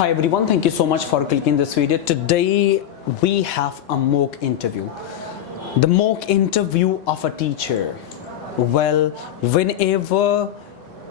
Hi everyone, thank you so much for clicking this video. Today we have a mock interview. The mock interview of a teacher. Well, whenever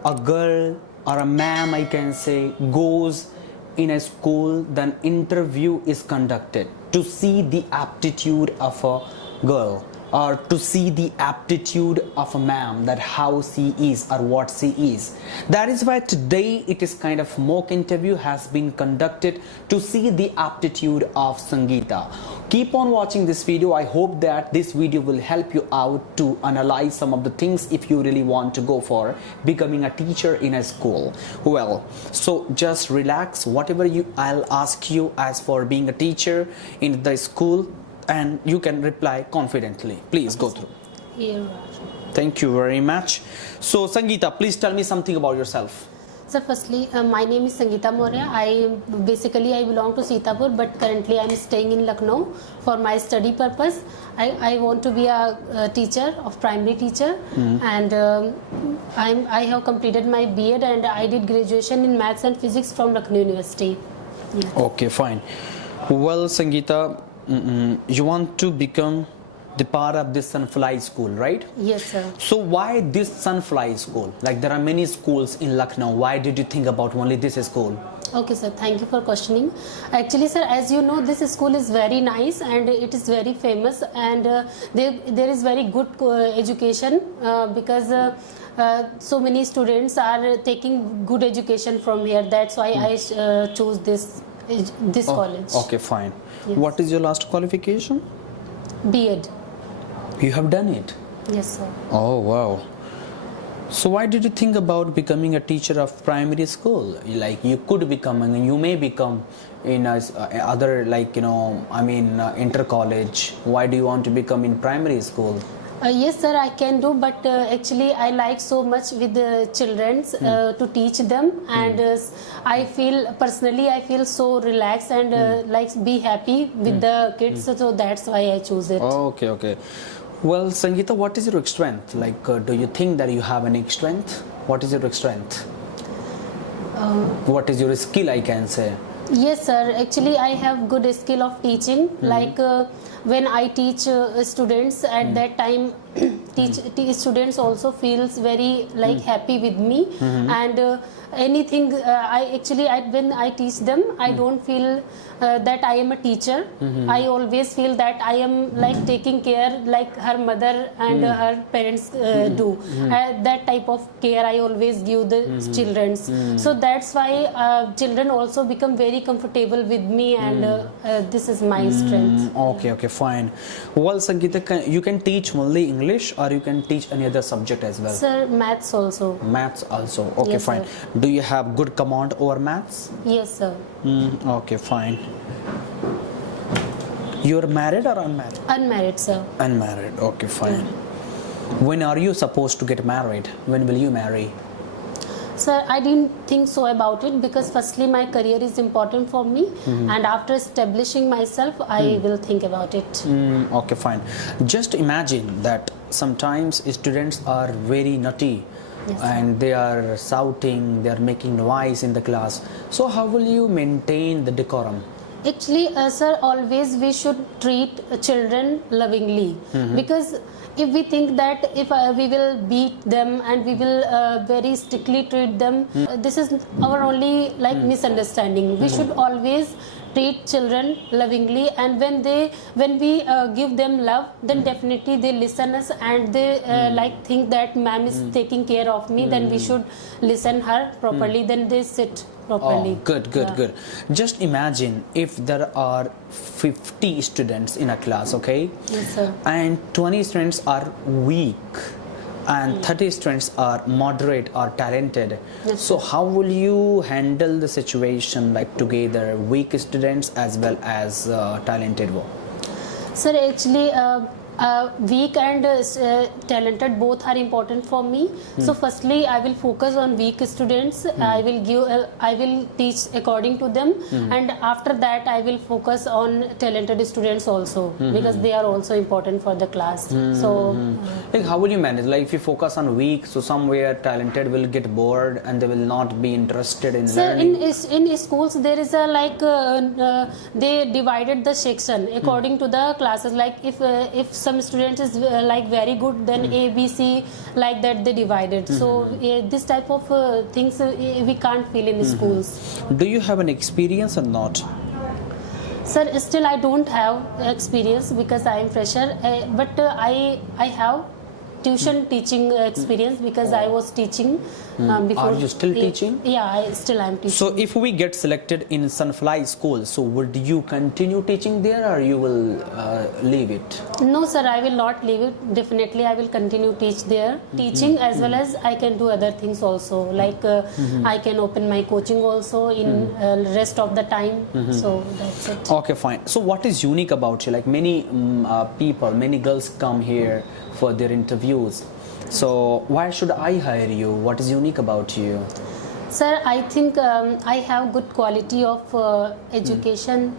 a girl or a ma'am, I can say, goes in a school, then interview is conducted to see the aptitude of a girl, or to see the aptitude of a ma'am, that how she is or what she is. That is why today it is kind of mock interview has been conducted to see the aptitude of Sangeeta. Keep on watching this video. I hope that this video will help you out to analyze some of the things if you really want to go for becoming a teacher in a school. Well, so just relax. Whatever I'll ask you as for being a teacher in the school, and you can reply confidently. Please go through. Here. Thank you very much. So Sangeeta, please tell me something about yourself. So firstly, my name is Sangeeta Maurya. I belong to Sitapur, but currently I am staying in Lucknow for my study purpose. I want to be a teacher, of primary teacher, and I have completed my B.Ed and I did graduation in Maths and Physics from Lucknow University. Yeah. Okay, fine. Well, Sangeeta, you want to become the part of this Sunfly school, right? Yes, sir. So why this Sunfly school? Like there are many schools in Lucknow. Why did you think about only this school? Okay, sir. Thank you for questioning. Actually, sir, as you know, this school is very nice and it is very famous, and there is very good education because so many students are taking good education from here. That's why I chose this college. Okay, fine. Yes. What is your last qualification? B.Ed. You have done it? Yes, sir. Oh, wow. So why did you think about becoming a teacher of primary school? Like you could become, and you may become in other, like, inter college. Why do you want to become in primary school? Yes, sir, I can do, but actually I like so much with the children to teach them, and I feel so relaxed and like be happy with the kids, so that's why I choose it. Okay, okay. Well, Sangeeta, what is your strength? Like, do you think that you have any strength? What is your strength? What is your skill, I can say? Yes, sir. Actually, I have good skill of teaching. Like when I teach students, at that time, students also feels very like happy with me, and anything when I teach them, I don't feel that I am a teacher. I always feel that I am like taking care like her mother and her parents do. That type of care I always give the children. So that's why children also become very comfortable with me, and this is my strength. Okay, okay, fine. Well, Sangeeta, you can teach only English, or you can teach any other subject as well? Sir, maths also. Maths also. Okay, Yes, fine. sir. Do you have good command over maths? Yes, sir. Okay, fine. You're married or unmarried? Unmarried, sir. Unmarried. Okay, fine. When are you supposed to get married? When will you marry? Sir, I didn't think so about it because firstly my career is important for me, and after establishing myself I will think about it. Okay, fine. Just imagine that sometimes students are very naughty. Yes, And they are shouting, they are making noise in the class. So how will you maintain the decorum? Actually, sir, always we should treat children lovingly, because if we think that if we will beat them and we will very strictly treat them, this is our only like misunderstanding. We should always treat children lovingly, and when we give them love, then definitely they listen us, and they like think that ma'am is taking care of me, then we should listen her properly, then they sit properly. Oh, good, good, good. Just imagine if there are 50 students in a class, okay? Yes, sir. And 20 students are weak, and 30 students are moderate or talented. Yes, so how will you handle the situation, like together, weak students as well as talented one? Sir, actually Weak and talented both are important for me. So firstly I will focus on weak students. I will teach according to them, and after that I will focus on talented students also, because they are also important for the class. So like how will you manage, like if you focus on weak, so somewhere talented will get bored and they will not be interested in learning? in schools there is a they divided the section according to the classes. Like if some student is like very good, then A, B, C, like that they divided. So this type of things we can't feel in schools. Do you have an experience or not? Sir, still I don't have experience because I am fresher, but I have tuition teaching experience because I was teaching before. Are you still teaching? Yeah, I am teaching. So if we get selected in Sunfly School, so would you continue teaching there or you will leave it? No sir, I will not leave it. Definitely I will continue teach there, teaching as well as I can do other things also, like I can open my coaching also in rest of the time. So that's it. Okay, fine. So what is unique about you? Like many people, many girls come here for their interviews. So why should I hire you? What is unique about you? Sir, I think I have good quality of education.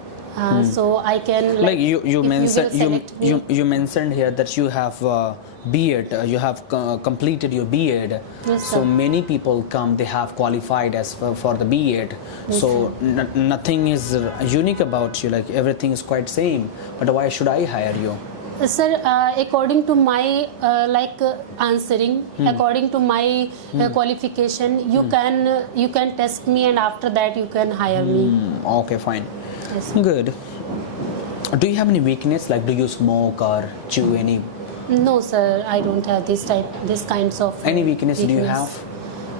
So I can like you mentioned you mentioned here that you have B.Ed, you have completed your B.Ed. Yes, so sir. many people come, they have qualified as for the B.Ed. Yes, so nothing is unique about you, like everything is quite same, but why should I hire you? Sir, according to my answering, according to my qualification, you can test me, and after that you can hire me. Okay, fine. Yes. Good. Do you have any weakness, like do you smoke or chew any? No sir, I don't have this kinds of Any weakness do you have?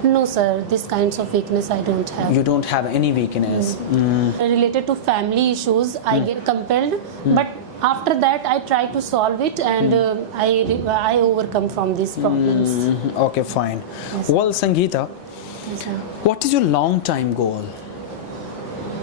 No sir, this kinds of weakness I don't have. You don't have any weakness. Related to family issues, I get compelled, but after that I try to solve it, and I overcome from these problems. Okay, fine. Yes. Well, Sangeeta, Yes, sir. what is your long time goal?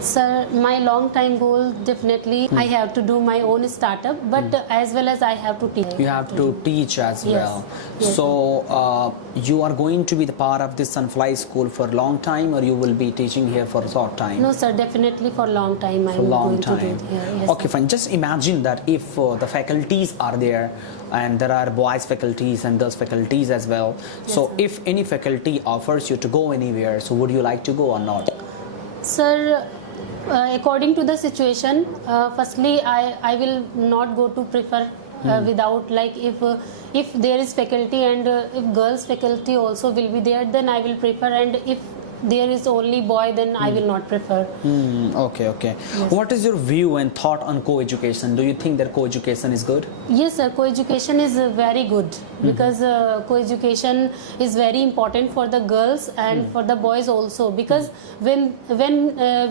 Sir, my long time goal, definitely I have to do my own startup, but as well as I have to teach. You have to teach as Yes. well. Yes. So you are going to be the part of this Sunfly School for a long time, or you will be teaching here for a short time? No sir, definitely for long time I For am long going time. to do here. Yes, Okay, sir. fine. Just imagine that if the faculties are there, and there are boys faculties and girls faculties as well. Yes, So sir. if any faculty offers you to go anywhere, so would you like to go or not? Sir, according to the situation, firstly I will not go to prefer without, like if there is faculty and if girls faculty also will be there, then I will prefer, and if there is only boy, then I will not prefer. Okay. Yes. What is your view and thought on co-education? Do you think that co-education is good? Yes sir, co-education is very good, because co-education is very important for the girls and for the boys also, because when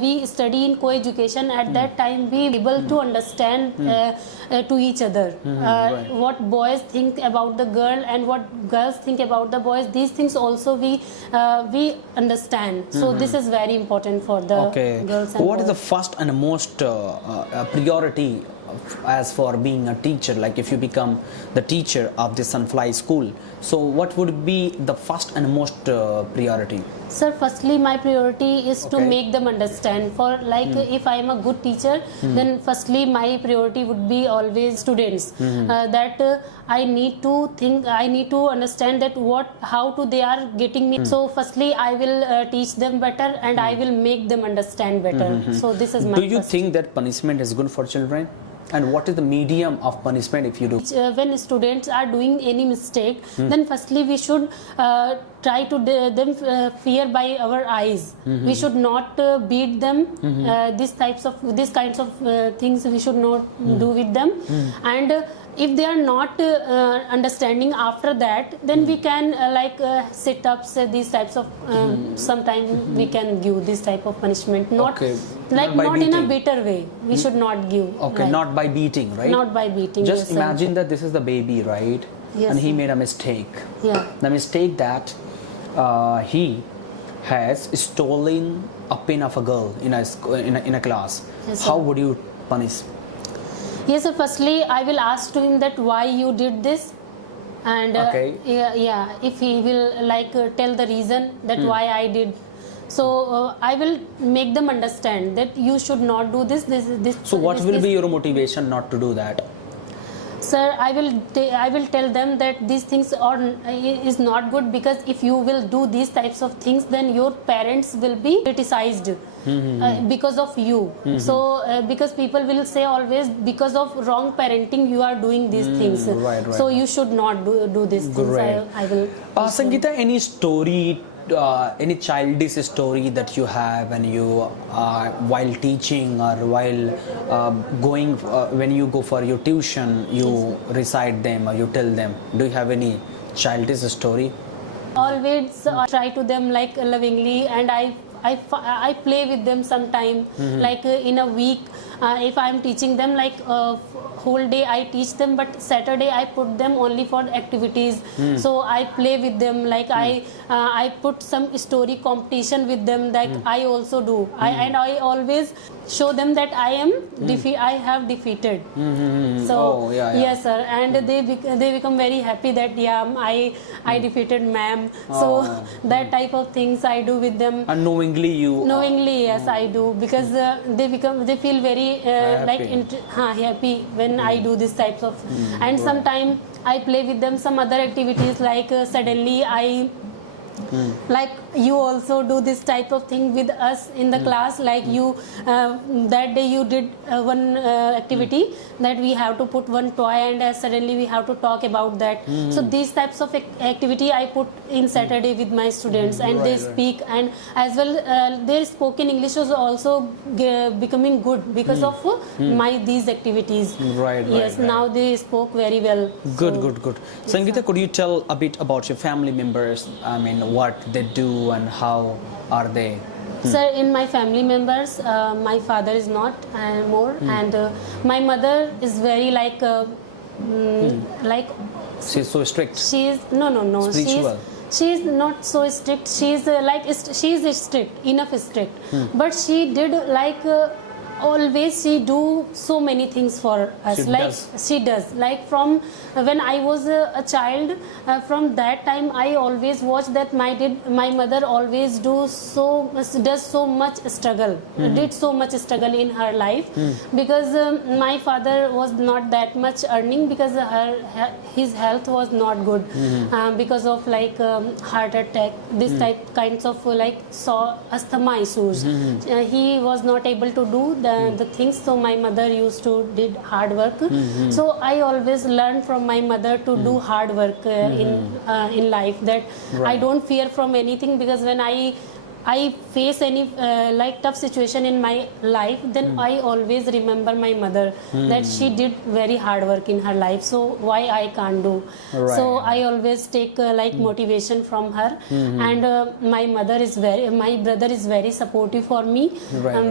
we study in co-education, at that time we able to understand to each other Right. what boys think about the girl and what girls think about the boys. These things also we understand. So this is very important for the Okay. girls and What is the boys. first and most priority as for being a teacher? Like if you become the teacher of the Sunfly School, so what would be the first and most priority? Sir, firstly my priority is to Okay. make them understand. For like if I am a good teacher, then firstly my priority would be always students. That I need to think, I need to understand that how they are getting me. So firstly I will teach them better, and I will make them understand better. So this is my Do you first. think that punishment is good for children? And what is the medium of punishment if you do? When students are doing any mistake, then firstly we should try to them fear by our eyes. We should not beat them. These kinds of things we should not do with them. And if they are not understanding after that, then we can sit-ups, these types of sometimes we can give this type of punishment, not Okay. like Not by not in a beating. bitter way. We should not give. Okay, like, not by beating, right? not by beating. Just yes, sir. imagine that this is the baby, right? Yes, and he sir. made a mistake. Yeah. The mistake that he has stolen a pen of a girl in a class. Yes, How sir. would you punish? Yes, sir. Firstly, I will ask to him that why you did this, and if he will tell the reason that why I did. So I will make them understand that you should not do this. So what will be your motivation not to do that? Sir, I will tell them that these things is not good, because if you will do these types of things, then your parents will be criticized because of you. So because people will say always, because of wrong parenting you are doing these things. Right. So you should not do these things. I will. Sangeeta, any story? Any childish story that you have when you while teaching or while going when you go for your tuition, you recite them or you tell them? Do you have any childish story? Always try to them lovingly, and I play with them sometime. In a week, if I am teaching them whole day I teach them, but Saturday I put them only for activities. So I play with them, I put some story competition with them, I also do. And I always show them that I have defeated. So yes, sir, and they become very happy that I defeated ma'am. So that type of things I do with them. Unknowingly Yes, I do, because they feel very happy when I do these types of. And sometimes I play with them some other activities, suddenly I you also do this type of thing with us in the class, you that day you did one activity that we have to put one toy, and suddenly we have to talk about that. So these types of activity I put in Saturday with my students, and they speak, and as well their spoken English is also becoming good because of these activities. Yes, now they spoke very well. Good. Sangeeta, could you tell a bit about your family members? I mean, what they do and how are they? Sir, in my family members, my father is not more, and my mother is very She's so strict. She is no. Spiritual. She is not so strict. She is strict, enough strict, but she did always she do so many things for us. She does. From when I was a child, from that time I always watched that my mother always does so much struggle, did so much struggle in her life, because my father was not that much earning, because his health was not good, because of heart attack, this kinds of asthma issues. He was not able to do the things, so my mother used to did hard work. So I always learned from my mother to do hard work in life, that I don't fear from anything, because when I face any tough situation in my life, then I always remember my mother, that she did very hard work in her life, so why I can't do. So I always take motivation from her. And my brother is very supportive for me,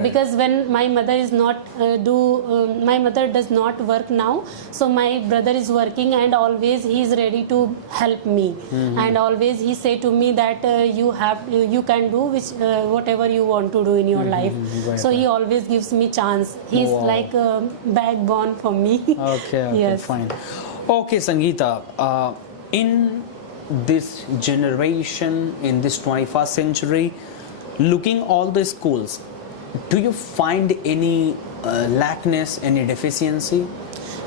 because when my mother is not my mother does not work now, so my brother is working, and always he is ready to help me, and always he say to me that you can do whatever you want to do in your life. So he always gives me chance. He's like a backbone for me. Okay, yes. Fine. Okay, Sangeeta, in this generation, in this 21st century, looking all the schools, do you find any lackness, any deficiency?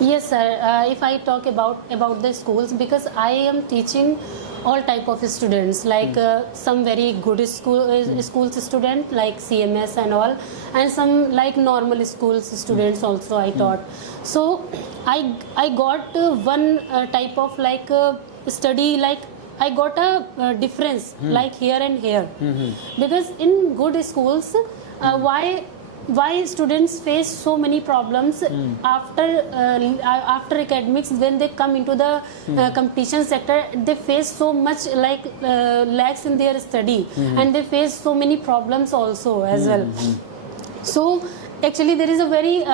Yes, sir. If I talk about the schools, because I am teaching all type of students, some very good schools student, like CMS and all, and some normal schools students also I taught. So I got one type of study, I got a difference here and here, because in good schools, why students face so many problems after academics, when they come into the competition sector, they face so much lacks in their study, and they face so many problems also as well. So actually there is a very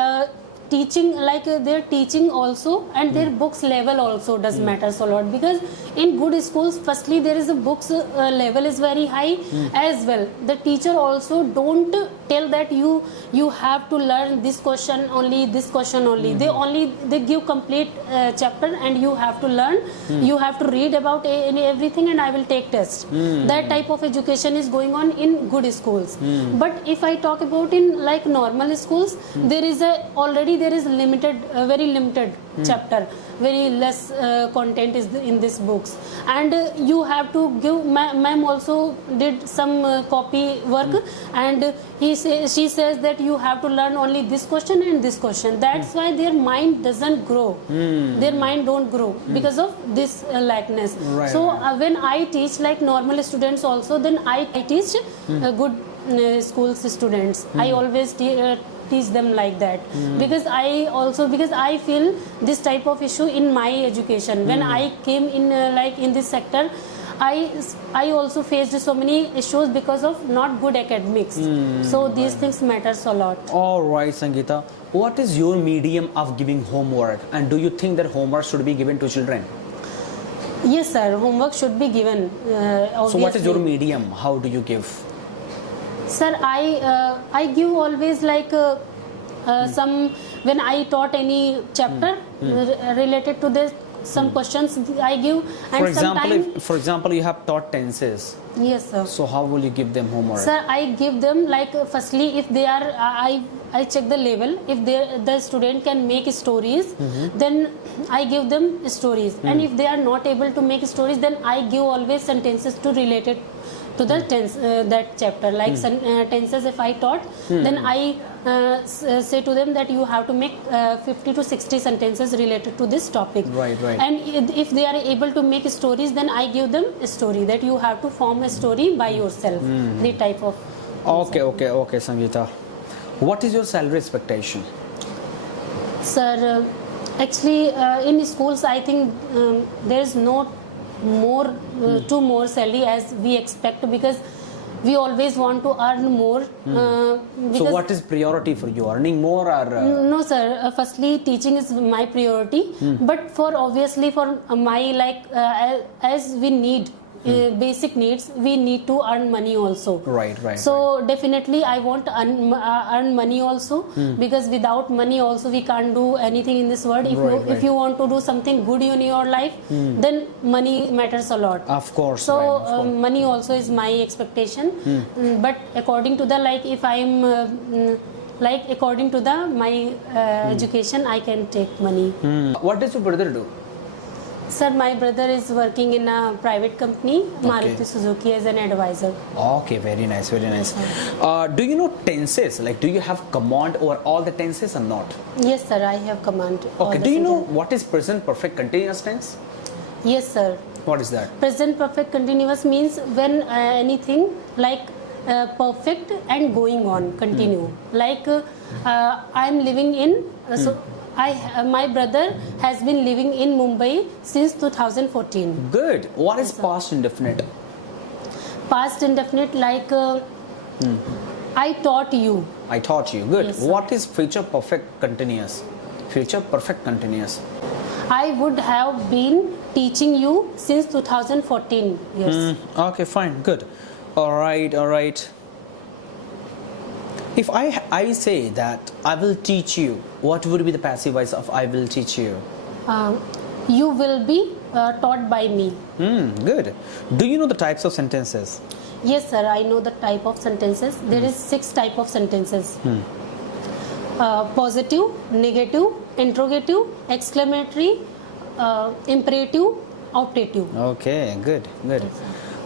teaching, their teaching also, and their books level also does matters a lot, because in good schools, firstly there is a books level is very high, as well the teacher also don't tell that you have to learn this question only, this question only. They give complete chapter and you have to learn. You have to read about everything and I will take test. That type of education is going on in good schools. But if I talk about in like normal schools, there is limited, very limited chapter, very less content is in these books, and you have to give. Ma'am also did some copy work, and she says that you have to learn only this question and this question. That's why their mind doesn't grow. Their mind don't grow because of this lackness. Right, so when I teach like normal students also, then I teach good schools students. I always teach them like that, because I feel this type of issue in my education. When I came in like in this sector, I also faced so many issues because of not good academics. So these things matters a lot. All right, Sangeeta, what is your medium of giving homework, and do you think that homework should be given to children? Yes sir, homework should be given. So what is your medium? How do you give? Sir, I give always like some, when I taught any chapter related to this, some questions I give. And for example, you have taught tenses. Yes sir. So how will you give them homework? Sir, I give them like firstly, if they are, I check the level. If the student can make stories, then I give them stories. And if they are not able to make stories, then I give always sentences to related to the tense, that chapter, like tenses if I taught, then I say to them that you have to make 50 to 60 sentences related to this topic. Right. And if they are able to make stories, then I give them a story, that you have to form a story by yourself. The type of okay, Sangeeta, what is your salary expectation? Sir, actually in schools I think there is no too more salary as we expect, because we always want to earn more. So what is priority for you, earning more or no sir, firstly teaching is my priority, but for obviously for my like as we need basic needs, we need to earn money also. Right. So definitely I want to earn money also, because without money also we can't do anything in this world. If you want to do something good in your life, then money matters a lot. Of course. So money also is my expectation. But according to the like, if I'm like according to the my education, I can take money. What does your brother do? Sir, my brother is working in a private company, Maruti Suzuki, as an advisor. Okay, very nice. Do you know tenses? Like, do you have command over all the tenses or not? Yes, sir, I have command. Okay, do you know what is present perfect continuous tense? Yes, sir. What is that? Present perfect continuous means when anything like perfect and going on, continue. Like I am living in, my brother has been living in Mumbai since 2014. Good. What is past indefinite? Past indefinite, like I taught you. I taught you. Good. Yes, what is future perfect continuous? Future perfect continuous. I would have been teaching you since 2014 years. Okay, fine. Good. All right. If I say that I will teach you, what would be the passive voice of I will teach you? You will be taught by me. Good. Do you know the types of sentences? Yes, sir. I know the type of sentences. There is 6 type of sentences. Positive, negative, interrogative, exclamatory, imperative, optative. Okay, good.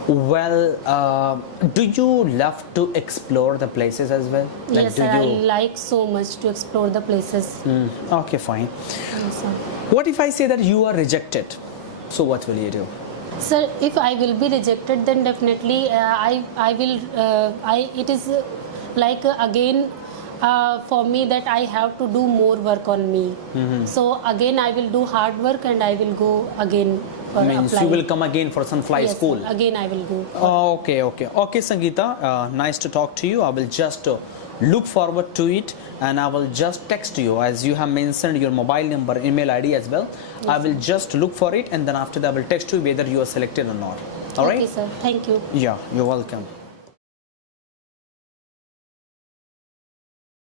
Well, do you love to explore the places as well? Yes, sir, I like so much to explore the places. Okay, fine. Yes, sir. What if I say that you are rejected? So what will you do? Sir, if I will be rejected, then definitely it is like again for me that I have to do more work on me. So again I will do hard work and I will go again. Means you will come again for some fly school. Again I will go. Okay, Sangeeta, nice to talk to you. I will just look forward to it, and I will just text you, as you have mentioned your mobile number, email ID as well. Yes. I will just look for it, and then after that I will text you whether you are selected or not. All right? Okay, sir. Thank you. Yeah, you're welcome.